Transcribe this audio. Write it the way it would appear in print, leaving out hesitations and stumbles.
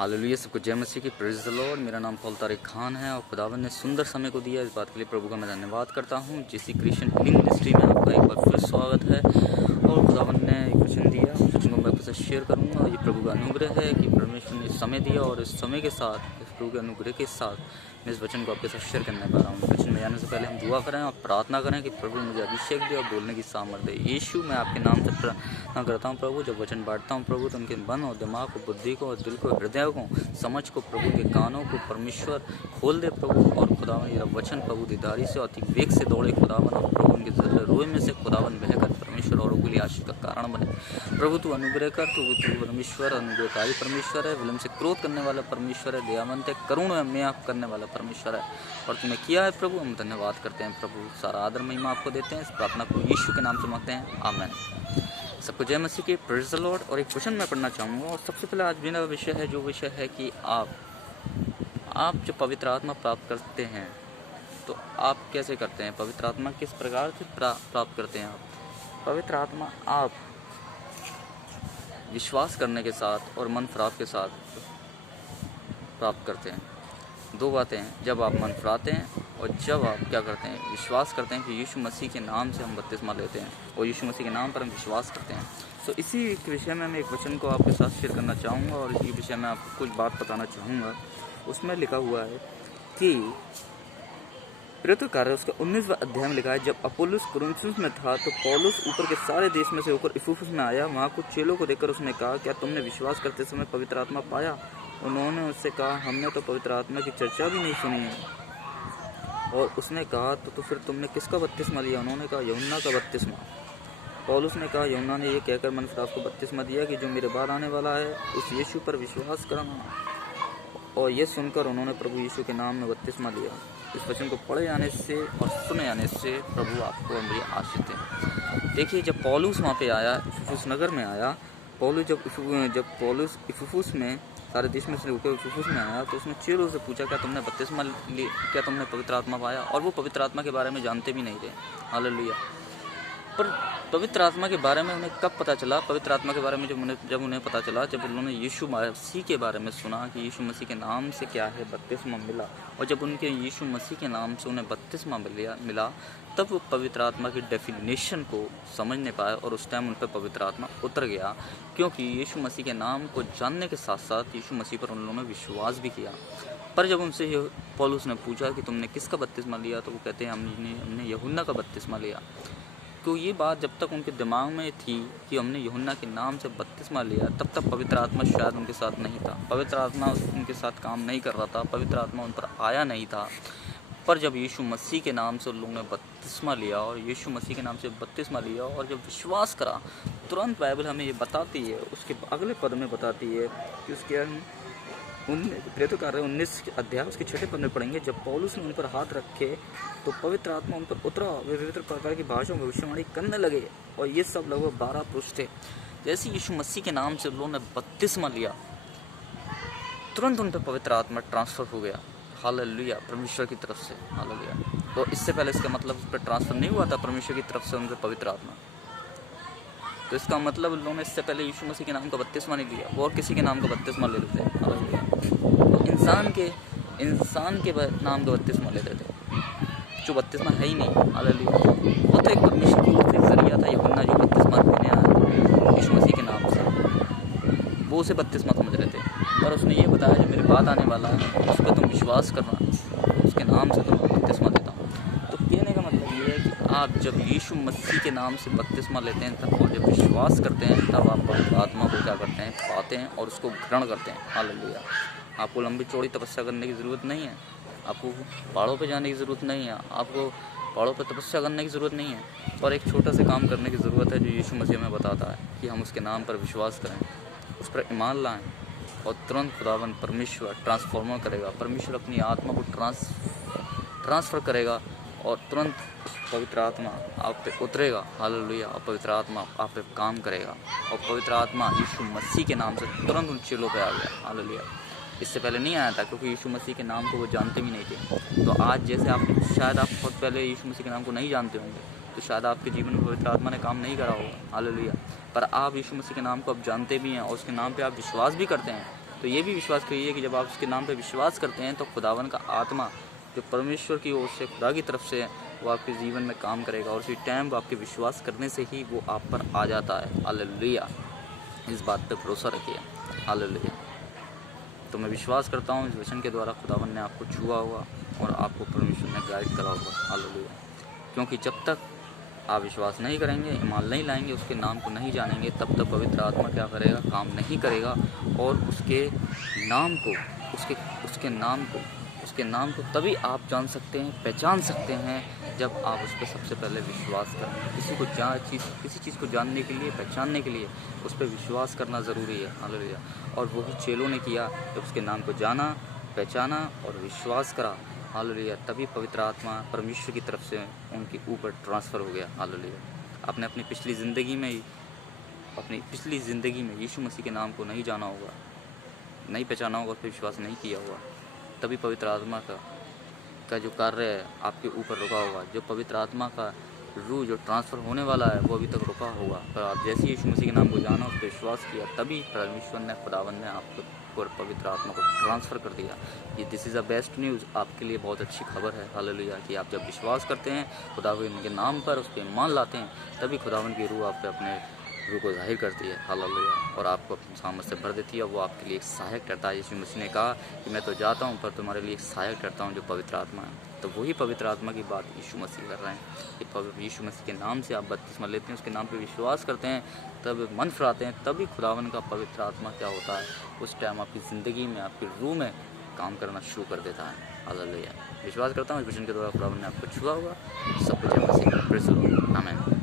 Hallelujah. सबको जय मसीह की, प्रेज़ द लॉर्ड। मेरा नाम पॉल तारिक खान है और खुदावन ने सुंदर समय को दिया। इस बात के लिए प्रभु का मैं धन्यवाद करता हूँ। जिसी क्रिश्चियन हीलिंग मिनिस्ट्री में आपका एक बार फिर स्वागत है। और खुदावन ने एक वचन दिया, उस वचन को मैं आपके साथ शेयर करूँगा। ये प्रभु का अनुग्रह है कि परमेश्वर ने समय दिया और इस समय के साथ, इस प्रभु के अनुग्रह के साथ मैं इस वचन को आपके साथ शेयर करने पा रहा हूँ। वचन में आने से पहले हम दुआ करें और प्रार्थना करें कि प्रभु मुझे अभिषेक दे और बोलने की सामर्थ दे। यीशु, मैं आपके नाम से प्रार्थना करता हूँ प्रभु। जब वचन बांटता हूँ प्रभु, तो उनके मन और दिमाग को, बुद्धि को और दिल को, हृदय को, समझ को, प्रभु के कानों को परमेश्वर खोल दे प्रभु। और खुदावन ये वचन प्रभु दिधारी से अति वेग से दौड़े खुदावन, और प्रभु उनके रोए में से खुदावन बहकर परमेश्वर औरों के लिए आशीष का कारण बने। प्रभु तू अनुग्रह कर, तू परमेश्वर अनुग्रहकारी परमेश्वर है, विलम्ब से क्रोध करने वाला परमेश्वर है, दयावंत है, करुण है, मेहनत करने वाला परमेश्वर है। और तूने किया है प्रभु, हम धन्यवाद करते हैं प्रभु। सारा आदर महिमा आपको देते हैं। इस प्रार्थना को यीशु के नाम से मांगते हैं, आमीन। सबको जय मसीह की, प्रेज़ द लॉर्ड। और एक क्वेश्चन मैं पढ़ना चाहूँगा। और सबसे पहले आज मेरा विषय है, जो विषय है कि आप जो पवित्र आत्मा प्राप्त करते हैं तो आप कैसे करते हैं? पवित्र आत्मा किस प्रकार से प्राप्त करते हैं? आप पवित्र आत्मा आप विश्वास करने के साथ और मन फिराव के साथ प्राप्त करते हैं। दो बातें हैं, जब आप मन फिराते हैं और जब आप क्या करते हैं, विश्वास करते हैं कि यीशु मसीह के नाम से हम बपतिस्मा लेते हैं और यीशु मसीह के नाम पर हम विश्वास करते हैं। तो इसी विषय में मैं एक वचन को आपके साथ शेयर करना चाहूँगा और इसी विषय में आपको कुछ बात बताना चाहूँगा। उसमें लिखा हुआ है कि प्रेरितों के कार्य उसका 19वां अध्याय में लिखा है, जब अपोलोस कुरिन्थुस में था तो पौलुस ऊपर के सारे देश में से होकर इफिसुस में आया। वहाँ कुछ चेलों को देखकर उसने कहा, क्या तुमने विश्वास करते समय पवित्र आत्मा पाया? उन्होंने उससे कहा, हमने तो पवित्र आत्मा की चर्चा भी नहीं सुनी है। और उसने कहा, तो फिर तुमने किसका बपतिस्मा लिया? उन्होंने कहा, यूहन्ना का बपतिस्मा। पौलुस ने कहा, यूहन्ना ने यह कहकर मन फिराव को बपतिस्मा दिया कि जो मेरे बाद आने वाला है उस यीशु पर विश्वास करना। और यह सुनकर उन्होंने प्रभु यीशु के नाम में बपतिस्मा लिया। इस वचन को पढ़े जाने से और सुने जाने से प्रभु आपको और मुझे आशीष दें। देखिए, जब पौलुस वहाँ पे आया, इफिसुस नगर में आया, जब पौलुस इफिसुस में सारे देश में से होकर इफिसुस में आया तो उसने चेलों से पूछा, क्या तुमने बपतिस्मा ली? क्या तुमने पवित्र आत्मा पाया? और वो पवित्र आत्मा के बारे में जानते भी नहीं थे। हालेलुया। पर पवित्र आत्मा के बारे में उन्हें कब पता चला? पवित्र आत्मा के बारे में जब उन्हें पता चला, जब उन्होंने यीशु मसीह के बारे में सुना कि यीशु मसीह के नाम से क्या है बपतिस्मा मिला, और जब उनके यीशु मसीह के नाम से उन्हें बपतिस्मा मिला, तब वो पवित्र आत्मा की डेफिनेशन को समझने पाए और उस टाइम उन पर पवित्र आत्मा उतर गया। क्योंकि यीशु मसीह के नाम को जानने के साथ साथ यीशु मसीह पर उन लोगों ने विश्वास भी किया। पर जब उनसे पौलुस ने पूछा कि तुमने किसका बपतिस्मा लिया, तो वो कहते हैं, हमने यूहन्ना का बपतिस्मा लिया। तो ये बात जब तक उनके दिमाग में थी कि हमने यूहन्ना के नाम से बपतिस्मा लिया, तब तक पवित्र आत्मा शायद उनके साथ नहीं था। पवित्र आत्मा उनके साथ काम नहीं कर रहा था, पवित्र आत्मा उन पर आया नहीं था। पर जब यीशु मसीह के नाम से उन लोगों ने बपतिस्मा लिया और यीशु मसीह के नाम से बपतिस्मा लिया और जब विश्वास करा, तुरंत बाइबल हमें ये बताती है, उसके अगले पद में बताती है कि उसके प्रेरितों के कार्य 19 अध्याय उसके 6 पद में पढ़ेंगे, जब पौलुस ने उन पर हाथ रखे तो पवित्र आत्मा उन पर उतरा, वे विभिन्न प्रकार की भाषाओं में भविष्यवाणी करने लगे। और ये सब लगभग 12 पुरुष थे। जैसे यीशु मसीह के नाम से उन लोगों ने बपतिस्मा लिया, तुरंत उन पर पवित्र आत्मा ट्रांसफर हो गया। हालेलुया, परमेश्वर की तरफ से। हालेलुया। तो इससे पहले इसका मतलब उस पर ट्रांसफर नहीं हुआ था परमेश्वर की तरफ से उन पर पवित्र आत्मा। तो इसका मतलब उन लोगों ने इससे पहले यीशु मसीह के नाम का बपतिस्मा नहीं लिया, वो और किसी के नाम का बपतिस्मा ले लेते हैं। हालेलुया। तो इंसान के नाम का बपतिस्मा लेते थे, जो बपतिस्मा है ही नहीं। हालेलुया। वो तो एक परमेश्वर की ओर से जरिया था, यूहन्ना जो बपतिस्मा देने आया यीशु मसीह के नाम से, वो उसे बपतिस्मा समझ रहे थे। पर उसने ये बताया, जो मेरे बाद आने वाला है उस पर तुम विश्वास करना, उसके नाम से तुम बपतिस्मा देता हूँ। तो कहने का मतलब ये है कि आप जब यीशु मसीह के नाम से बपतिस्मा लेते हैं तब, और जब विश्वास करते हैं तब आप पवित्र आत्मा को क्या करते हैं, पाते हैं और उसको ग्रहण करते हैं। हालेलुया। आपको लंबी चौड़ी तपस्या करने की ज़रूरत नहीं है, आपको पहाड़ों पे जाने की ज़रूरत नहीं है, आपको पहाड़ों पे तपस्या करने की ज़रूरत नहीं है, और एक छोटा सा काम करने की ज़रूरत है जो यीशु मसीह में बताता है कि हम उसके नाम पर विश्वास करें, उस पर ईमान लाएं, और तुरंत खुदावन परमेश्वर ट्रांसफॉर्मर करेगा। परमेश्वर अपनी आत्मा को ट्रांसफ़र करेगा और तुरंत पवित्र आत्मा आप पे उतरेगा। हालेलुया। और पवित्र आत्मा आप पे काम करेगा, और पवित्र आत्मा यीशु मसीह के नाम से तुरंत उन चेलों पे आ गया। हालेलुया। इससे पहले नहीं आया था, क्योंकि यीशु मसीह के नाम को वो जानते भी नहीं थे। तो आज जैसे शायद आप बहुत पहले यीशु मसीह के नाम को नहीं जानते होंगे, तो शायद आपके जीवन में पवित्र आत्मा ने काम नहीं करा होगा। हालेलुया। पर आप यीशु मसीह के नाम को अब जानते भी हैं और उसके नाम पे आप विश्वास भी करते हैं, तो ये भी विश्वास करिए कि जब आप उसके नाम पे विश्वास करते हैं तो खुदावन का आत्मा जो परमेश्वर की ओर से, खुदा की तरफ से, वो आपके जीवन में काम करेगा और उसी टाइम आपके विश्वास करने से ही वो आप पर आ जाता है। हालेलुया। इस बात पे भरोसा रखिए। हालेलुया। तो मैं विश्वास करता हूँ इस वचन के द्वारा खुदावन ने आपको छुआ हुआ और आपको परमेश्वर ने गाइड करा होगा। हालेलुया। क्योंकि जब तक आप विश्वास नहीं करेंगे, ईमान नहीं लाएंगे, उसके नाम को नहीं जानेंगे, तब तक पवित्र आत्मा क्या करेगा, काम नहीं करेगा और उसके नाम को उसके नाम को तभी आप जान सकते हैं, पहचान सकते हैं जब आप उस पर सबसे पहले विश्वास करें। किसी चीज़ को जानने के लिए, पहचानने के लिए उस पर विश्वास करना ज़रूरी है। हालेलुया। और वही चेलों ने किया, जब उसके नाम को जाना, पहचाना और विश्वास करा। हालेलुया। तभी पवित्र आत्मा परमेश्वर की तरफ से उनके ऊपर ट्रांसफ़र हो गया। हालेलुया। आपने अपनी पिछली ज़िंदगी में यीशु मसीह के नाम को नहीं जाना होगा, नहीं पहचाना होगा, उस पर विश्वास नहीं किया होगा, तभी पवित्र आत्मा का जो कार्य है आपके ऊपर रुका होगा। जो पवित्र आत्मा का रूह जो ट्रांसफ़र होने वाला है वो अभी तक रुका होगा। पर आप जैसे ही यीशु मसीह के नाम को जाना, उस पर विश्वास किया, तभी परमेश्वर ने, खुदावन ने आपके ऊपर पवित्र आत्मा को ट्रांसफ़र कर दिया। ये this is the best news, आपके लिए बहुत अच्छी खबर है। हालेलुया। कि आप जब विश्वास करते हैं खुदावन के नाम पर, उस पर ईमान लाते हैं, तभी खुदावन की रूह आप पे अपने रूह को जाहिर करती है। हालेलुया। और आपको अपनी सामर्थ से भर देती है। वो आपके लिए एक सहायक ठहरता है। यीशु मसीह ने कहा कि मैं तो जाता हूँ पर तुम्हारे लिए एक सहायक ठहरता हूँ, जो पवित्र आत्मा है। तो वही पवित्र आत्मा की बात यीशु मसीह कर रहे हैं कि यीशु मसीह के नाम से आप बपतिस्मा लेते हैं, उसके नाम पे विश्वास करते हैं, तब मन फिराते हैं, तभी खुदावन का पवित्र आत्मा क्या होता है, उस टाइम आपकी ज़िंदगी में, आपकी रूह में काम करना शुरू कर देता है। हालेलुया। विश्वास करता हूँ इस वचन के द्वारा खुदावन ने आपको छुआ होगा। सब कुछ है मसीह। Praise the Lord. आमीन।